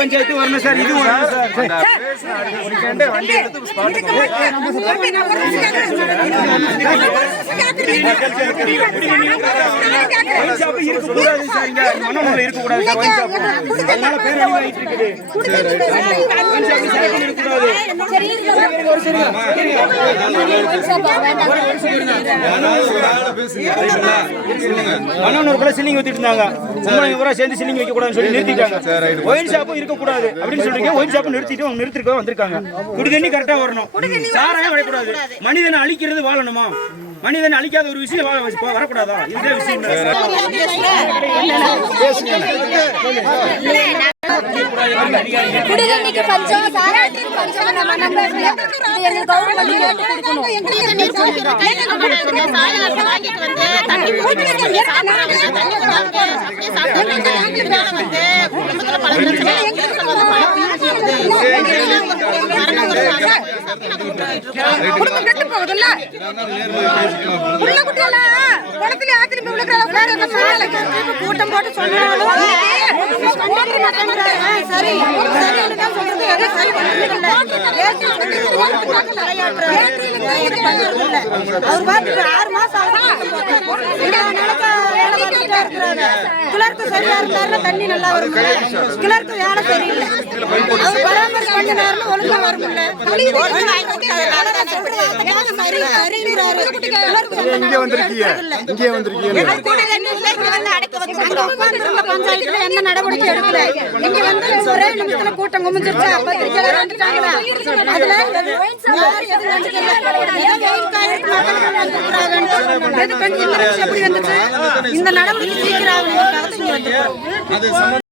பஞ்சாயத்து வரணும் சார். இது இருக்கக்கூடாது சார். இங்க மனநல இருக்கக்கூடாது சார். அதனால பேர் அடிவாயிட்டு இருக்குது. சில்லிங் ஊத்திட்டு இருந்தாங்க. சேர்ந்து சில்லிங் வைக்க கூடாதுன்னு சொல்லி நிறுத்திட்டாங்க. ஒயின் ஷாப்பும் இருக்கக்கூடாது அப்படின்னு சொல்லிட்டு ஒயின் ஷாப்பும் நிறுத்திட்டு வந்திருக்காங்க. குடி தண்ணி கரெக்டா வரணும். சாராயம் வரக்கூடாது. மனிதனை அழிக்கிறது வாழணுமா? மனிதன் அழிக்காத ஒரு விஷயம் வரக்கூடாதா? இதே விஷயம் குடிதண்ணிக்கு பஞ்சம், சாராயத்துக்கு பஞ்சம். நம்ம கவர்மெண்ட் கொடுக்கணும். குடும்பம் கெட்டு போகுதுல்ல. கூட்டம் போட்டு சொன்னாலும் சரி அவர் பார்த்துட்டு 6 மாசம் கிளர்க்கு சரியா இருந்தாருன்னா தண்ணி நல்லா வரும். கிளர்க்கு வேலை சரியில்லை. அவர் பராமரிப்பு பண்ணினாருன்னு ஒழுங்கா வரும்ல. என்ன நடவடிக்கை எடுக்கல. இங்க வந்து ஒரே நிமிஷத்துல கூட்டம் குமிஞ்சிருச்சு. பத்திரிக்கையாளர் வந்துட்டாங்களா? அதுல எப்படி வந்துச்சு? இந்த நடவடிக்கை சீக்கிரம்